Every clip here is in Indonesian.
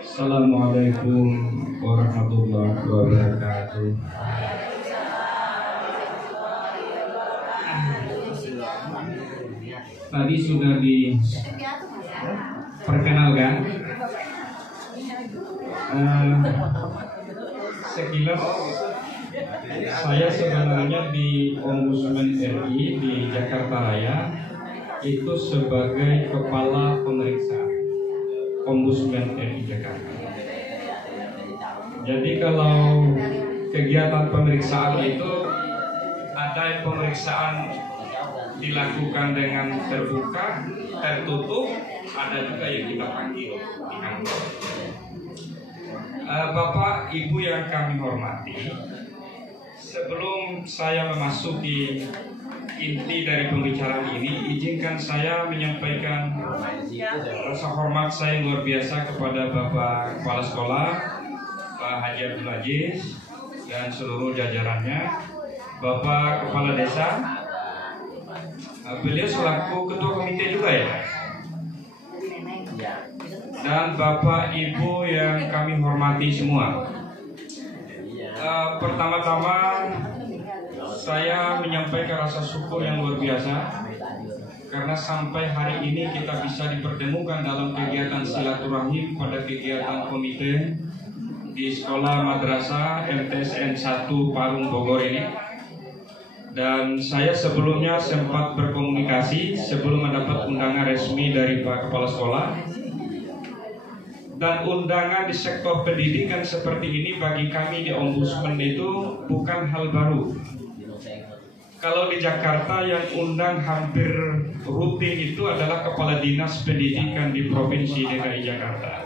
Assalamualaikum warahmatullahi wabarakatuh. Tadi sudah diperkenalkan. Sekilas saya sebenarnya di Ombudsman RI di Jakarta Raya itu sebagai kepala pemeriksa Ombudsman RI Jakarta. Jadi kalau kegiatan pemeriksaan itu ada pemeriksaan dilakukan dengan terbuka, tertutup, ada juga yang kita panggil di kantor. Bapak Ibu yang kami hormati, sebelum saya memasuki inti dari pembicaraan ini, izinkan saya menyampaikan rasa hormat saya yang luar biasa kepada Bapak Kepala Sekolah, Pak Haji Abdul Aziz, dan seluruh jajarannya, Bapak Kepala Desa, beliau selaku Ketua Komite juga ya, dan Bapak Ibu yang kami hormati semua. Pertama-tama saya menyampaikan rasa syukur yang luar biasa karena sampai hari ini kita bisa dipertemukan dalam kegiatan silaturahim pada kegiatan komite di Sekolah Madrasah MTSN 1 Parung Bogor ini. Dan saya sebelumnya sempat berkomunikasi sebelum mendapat undangan resmi dari Pak Kepala Sekolah. Dan undangan di sektor pendidikan seperti ini bagi kami di Ombudsman itu bukan hal baru. Kalau di Jakarta yang undang hampir rutin itu adalah Kepala Dinas Pendidikan di Provinsi DKI Jakarta.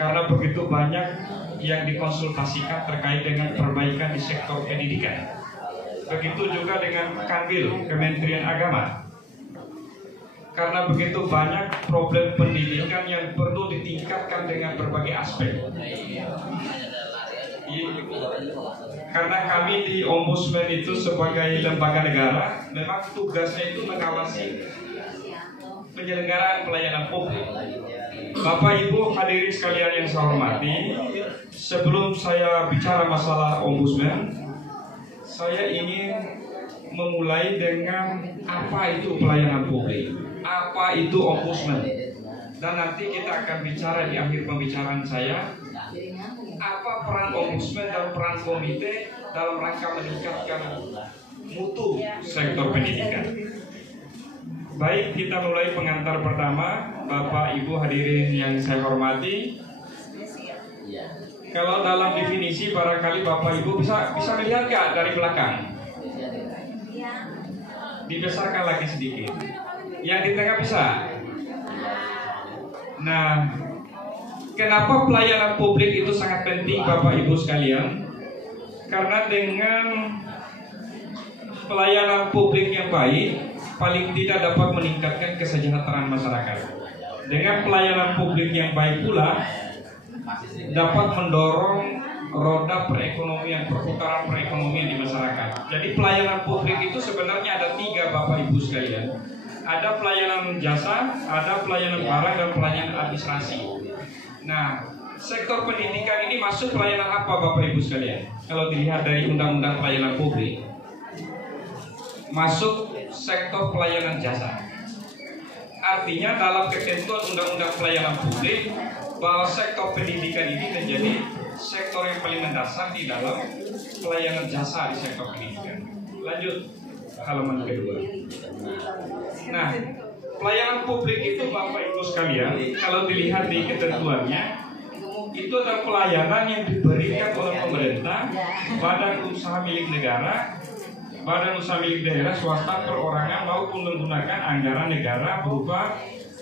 Karena begitu banyak yang dikonsultasikan terkait dengan perbaikan di sektor pendidikan. Begitu juga dengan Kanwil Kementerian Agama. Karena begitu banyak problem pendidikan yang perlu ditingkatkan dengan berbagai aspek. Karena kami di Ombudsman itu sebagai lembaga negara, memang tugasnya itu mengawasi penyelenggaraan pelayanan publik. Bapak Ibu hadirin sekalian yang saya hormati, sebelum saya bicara masalah Ombudsman, saya ingin memulai dengan apa itu pelayanan publik, apa itu Ombudsman, dan nanti kita akan bicara di akhir pembicaraan saya apa peran Ombudsman dan peran komite dalam rangka meningkatkan mutu sektor pendidikan. Baik, kita mulai pengantar pertama. Bapak Ibu hadirin yang saya hormati, kalau dalam definisi barangkali Bapak Ibu bisa melihat gak dari belakang? Dibesarkan lagi sedikit. Yang di tengah bisa? Nah, kenapa pelayanan publik itu sangat penting Bapak Ibu sekalian? Karena dengan pelayanan publik yang baik, paling tidak dapat meningkatkan kesejahteraan masyarakat. Dengan pelayanan publik yang baik pula, dapat mendorong roda perekonomian, perputaran perekonomian di masyarakat. Jadi pelayanan publik itu sebenarnya ada 3 Bapak Ibu sekalian. Ada pelayanan jasa, ada pelayanan barang, dan pelayanan administrasi. Nah, sektor pendidikan ini masuk pelayanan apa Bapak Ibu sekalian? Kalau dilihat dari Undang-Undang Pelayanan Publik, masuk sektor pelayanan jasa. Artinya dalam ketentuan Undang-Undang Pelayanan Publik bahwa sektor pendidikan ini menjadi sektor yang paling mendasar di dalam pelayanan jasa di sektor pendidikan. Lanjut halaman kedua. Nah, pelayanan publik itu Bapak Ibu sekalian, kalau dilihat di ketentuannya, itu adalah pelayanan yang diberikan oleh pemerintah, badan usaha milik negara, badan usaha milik daerah, swasta, perorangan, maupun menggunakan anggaran negara berupa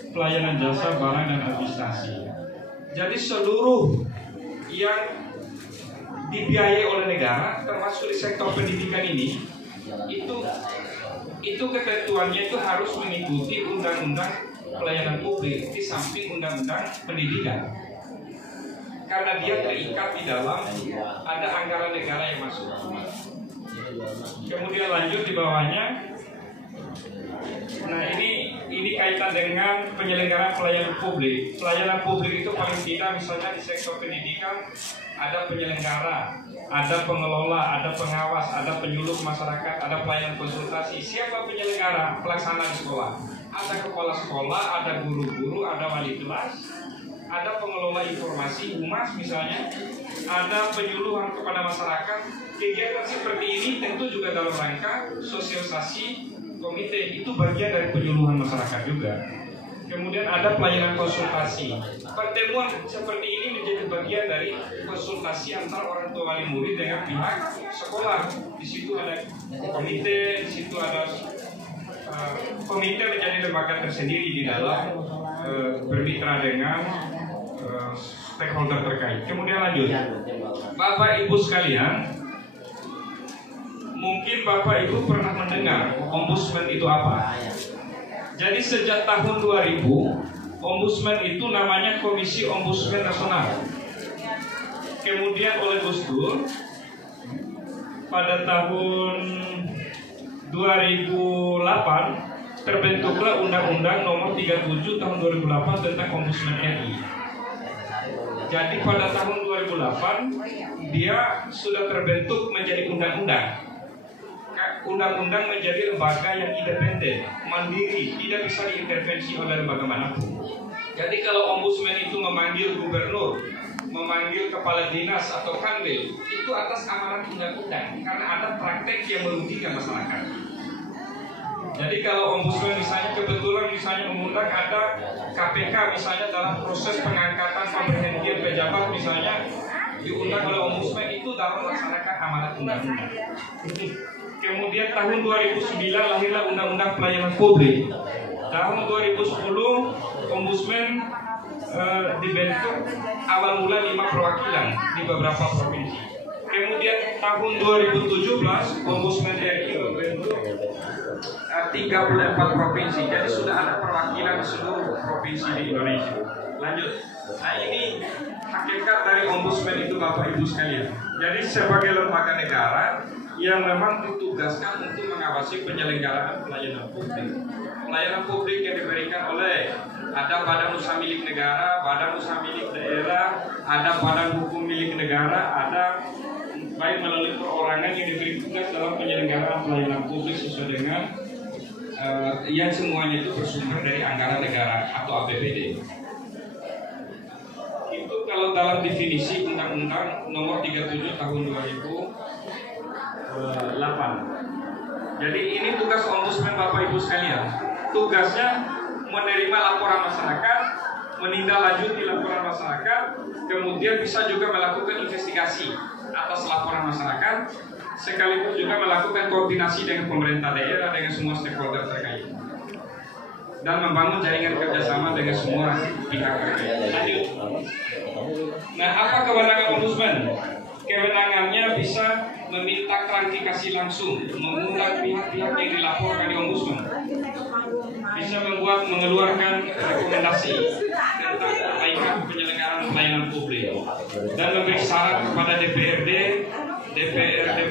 pelayanan jasa, barang, dan administrasi. Jadi seluruh yang dibiayai oleh negara, termasuk di sektor pendidikan ini, itu ketentuannya itu harus mengikuti Undang-Undang Pelayanan Publik di samping Undang-Undang Pendidikan. Karena dia terikat di dalam ada anggaran negara yang masuk. Kemudian lanjut di bawahnya, Nah ini kaitan dengan penyelenggaraan pelayanan publik. Pelayanan publik itu paling tidak misalnya di sektor pendidikan ada penyelenggara, ada pengelola, ada pengawas, ada penyuluh masyarakat, ada pelayanan konsultasi. Siapa penyelenggara? Pelaksana di sekolah. Ada kepala sekolah, ada guru-guru, ada wali kelas, ada pengelola informasi humas misalnya, ada penyuluhan kepada masyarakat. Kegiatan seperti ini tentu juga dalam rangka sosialisasi komite, itu bagian dari penyuluhan masyarakat juga. Kemudian ada pelayanan konsultasi. Pertemuan seperti ini menjadi bagian dari konsultasi antara orang tua wali murid dengan pihak sekolah. Di situ ada komite, di situ ada komite menjadi lembaga tersendiri di dalam bermitra dengan stakeholder terkait. Kemudian lanjut, Bapak Ibu sekalian, mungkin Bapak Ibu pernah mendengar ombudsman itu apa? Jadi sejak tahun 2000, ombudsman itu namanya Komisi Ombudsman Nasional. Kemudian oleh Gus Dur pada tahun 2008 terbentuklah Undang-Undang Nomor 37 Tahun 2008 tentang Ombudsman RI. Jadi pada tahun 2008 dia sudah terbentuk menjadi undang-undang. Undang-undang menjadi lembaga yang independen, mandiri, tidak bisa diintervensi oleh lembaga manapun. Jadi kalau ombudsman itu memanggil gubernur, memanggil kepala dinas atau kanwil, itu atas amanat undang-undang, karena ada praktek yang merugikan masyarakat. Jadi kalau ombudsman misalnya kebetulan mengundang ada KPK misalnya dalam proses pengangkatan pemberhentian pejabat misalnya diundang oleh ombudsman, itu dalam melaksanakan amanat undang-undang. Kemudian tahun 2009 lahirlah Undang-Undang Pelayanan Publik. Tahun 2010 ombudsman dibentuk awal mula 5 perwakilan di beberapa provinsi. Kemudian tahun 2017 ombudsman RI membentuk 34 provinsi. Jadi sudah ada perwakilan di seluruh provinsi di Indonesia. Lanjut. Nah ini hakikat dari ombudsman itu Bapak Ibu sekalian. Jadi sebagai lembaga negara yang memang ditugaskan untuk mengawasi penyelenggaraan pelayanan publik. Pelayanan publik yang diberikan oleh ada badan usaha milik negara, badan usaha milik daerah, ada badan hukum milik negara, ada baik melalui perorangan yang diberi tugas dalam penyelenggaraan pelayanan publik sesuai dengan yang semuanya itu bersumber dari anggaran negara atau APBD. Itu kalau dalam definisi Undang-Undang Nomor 37 Tahun 2008. Jadi ini tugas ombudsman Bapak Ibu sekalian. Tugasnya menerima laporan masyarakat, menindaklanjuti laporan masyarakat, kemudian bisa juga melakukan investigasi atas laporan masyarakat, sekaligus juga melakukan koordinasi dengan pemerintah daerah, dengan semua stakeholder terkait, dan membangun jaringan kerjasama dengan semua pihak terkait. Lanjut. Nah, apa kewenangan ombudsman? Kewenangannya bisa meminta klarifikasi langsung, mengundang pihak-pihak yang dilaporkan di ombudsman, bisa mengeluarkan rekomendasi tentang perbaikan penyelenggaraan pelayanan publik, dan memberi saran kepada DPRD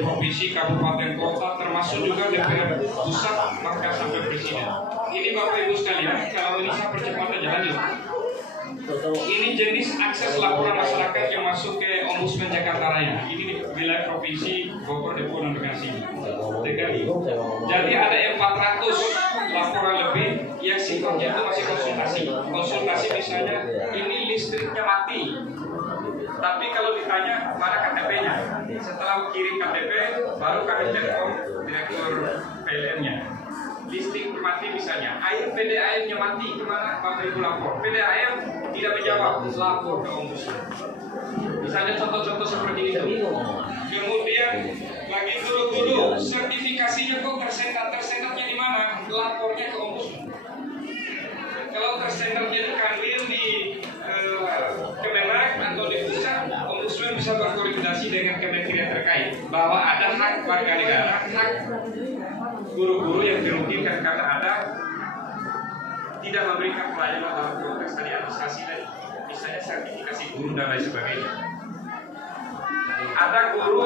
provinsi, kabupaten, kota, termasuk juga DPR pusat, bahkan sampai presiden. Ini Bapak Ibu sekalian, kalau ini saya percepat aja lanjut. Ini jenis akses laporan masyarakat yang masuk ke Ombudsman Jakarta Raya. Ini di wilayah provinsi Bogor, Depok, dan Bekasi. DKI. Jadi ada 400 laporan lebih yang sifatnya itu masih konsultasi. Konsultasi misalnya ini listriknya mati, tapi kalau ditanya mana KTP-nya, setelah kirim KTP baru kami telepon direktur PLN-nya. Listrik mati misalnya, air PDAM-nya mati, kemana Bapak Ibu lapor? PDAM tidak menjawab, lapor ke ombudsman. Misalnya contoh-contoh seperti itu. Kemudian bagi guru-guru, sertifikasinya kok tersendat-tersendatnya di mana? Lapornya ke ombudsman. Kalau tersendatnya di kanwil, di Kemenak atau di pusat, ombudsman bisa berkoordinasi dengan kementerian terkait bahwa ada hak warga negara, hak guru-guru yang dirugikan karena ada tidak memberikan pelayanan dalam konteks tadi administrasi dan misalnya sertifikasi guru dan lain sebagainya. ada guru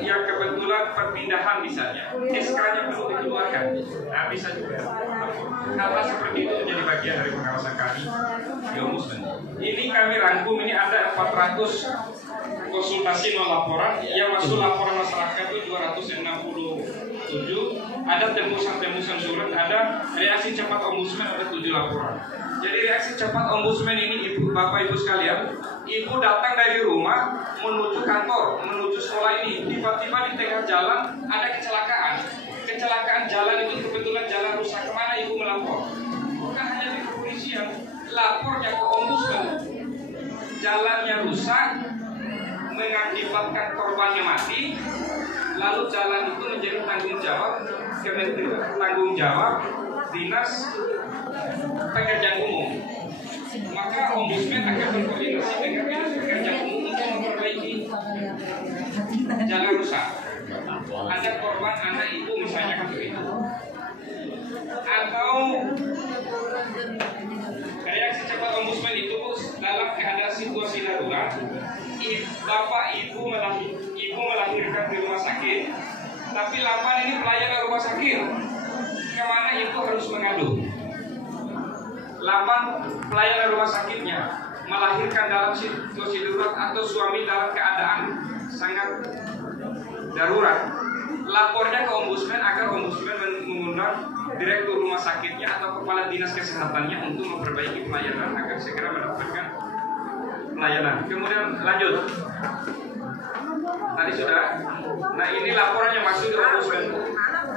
yang kebetulan perpindahan misalnya, SK-nya belum dikeluarkan, nah bisa juga. Hal seperti itu menjadi bagian dari pengawasan kami di Ombudsman. Ini kami rangkum, ini ada 400 konsultasi non laporan, yang masuk laporan masyarakat itu 267, ada tembusan surat, ada reaksi cepat Ombudsman ada 7 laporan. Jadi reaksi cepat Ombudsman ini Bapak Ibu sekalian, ibu datang dari rumah menuju kantor, menuju sekolah ini, tiba-tiba di tengah jalan ada kecelakaan. Kecelakaan jalan itu kebetulan jalan rusak, kemana ibu melapor? Bukan hanya di kepolisian, lapornya ke Ombudsman. Jalannya rusak, mengakibatkan korbannya mati, lalu jalan itu menjadi tanggung jawab dinas pekerjaan umum. Maka Ombudsman akan berkoordinasi dengan dinas pekerjaan umum untuk memperbaiki jalan rusak. Ada korban anak ibu misalnya kan begitu. Atau reaksi cepat Ombudsman itu dalam keadaan situasi darurat, bapak ibu melahirkan di rumah sakit, tapi lapan ini pelayanan rumah sakit, kemana ibu harus mengadu? Lapan pelayanan rumah sakitnya melahirkan dalam situasi darurat atau suami dalam keadaan sangat darurat, lapornya ke Ombudsman agar Ombudsman mengundang direktur rumah sakitnya atau kepala dinas kesehatannya untuk memperbaiki pelayanan agar segera mendapatkan pelayanan. Kemudian lanjut. Tadi sudah. Nah, ini laporan yang masuk ke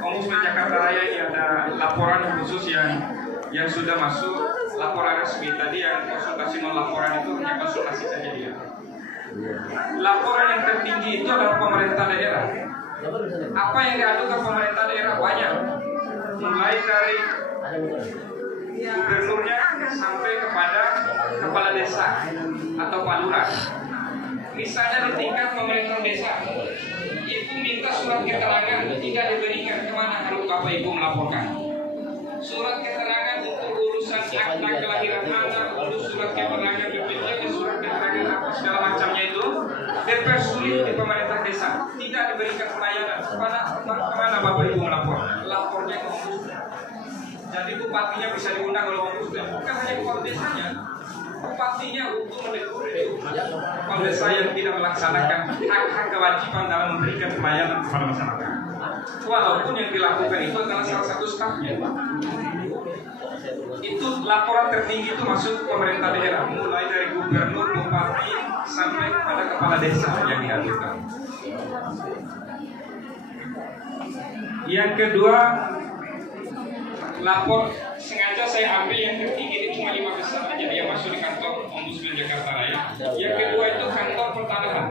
Ombudsman Jakarta Raya. Ini ada laporan khusus yang sudah masuk, laporan resmi. Tadi yang konsultasi non laporan itu hanya konsultasi saja dia. Laporan yang tertinggi itu adalah pemerintah daerah. Apa yang diadukan pemerintah daerah banyak, mulai dari gubernurnya sampai kepada kepala desa atau Pak Lurah. Misalnya di tingkat pemerintah desa, ibu minta surat keterangan tidak diberikan, kemana kalau Bapak Ibu melaporkan? Surat keterangan untuk urusan akta kelahiran anak, urus surat keterangan BPJS, surat keterangan apa segala macamnya itu dipersulit di pemerintah desa, tidak diberikan pelayanan. Kemana Bapak Ibu melapor? Lapornya ke Ombudsman. Jadi bupatinya bisa diundang oleh Ombudsman, bukan hanya kepala desanya, bupatinya untuk menegur kepala desa yang tidak melaksanakan hak-hak kewajiban dalam memberikan pelayanan kepada masyarakat. Walaupun yang dilakukan itu adalah salah satu stafnya. Itu laporan tertinggi itu masuk pemerintah daerah, mulai dari gubernur, bupati sampai kepada kepala desa yang diadukan. Yang kedua, lapor sengaja saya ambil yang tertinggi ini cuma 5 besar aja yang masuk di kantor Ombudsman Jakarta Raya. Yang kedua itu kantor pertanahan.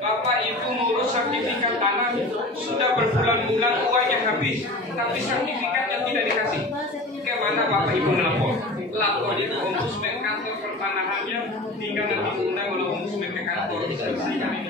Bapak Ibu mengurus sertifikat tanah sudah berbulan-bulan, uangnya habis, tapi sertifikatnya tidak dikasih. Kemana Bapak Ibu melapor? Lapornya ke Ombudsman, kantor pertanahannya tinggal nanti diundang oleh Ombudsman ke kantor. Selesaikan ini.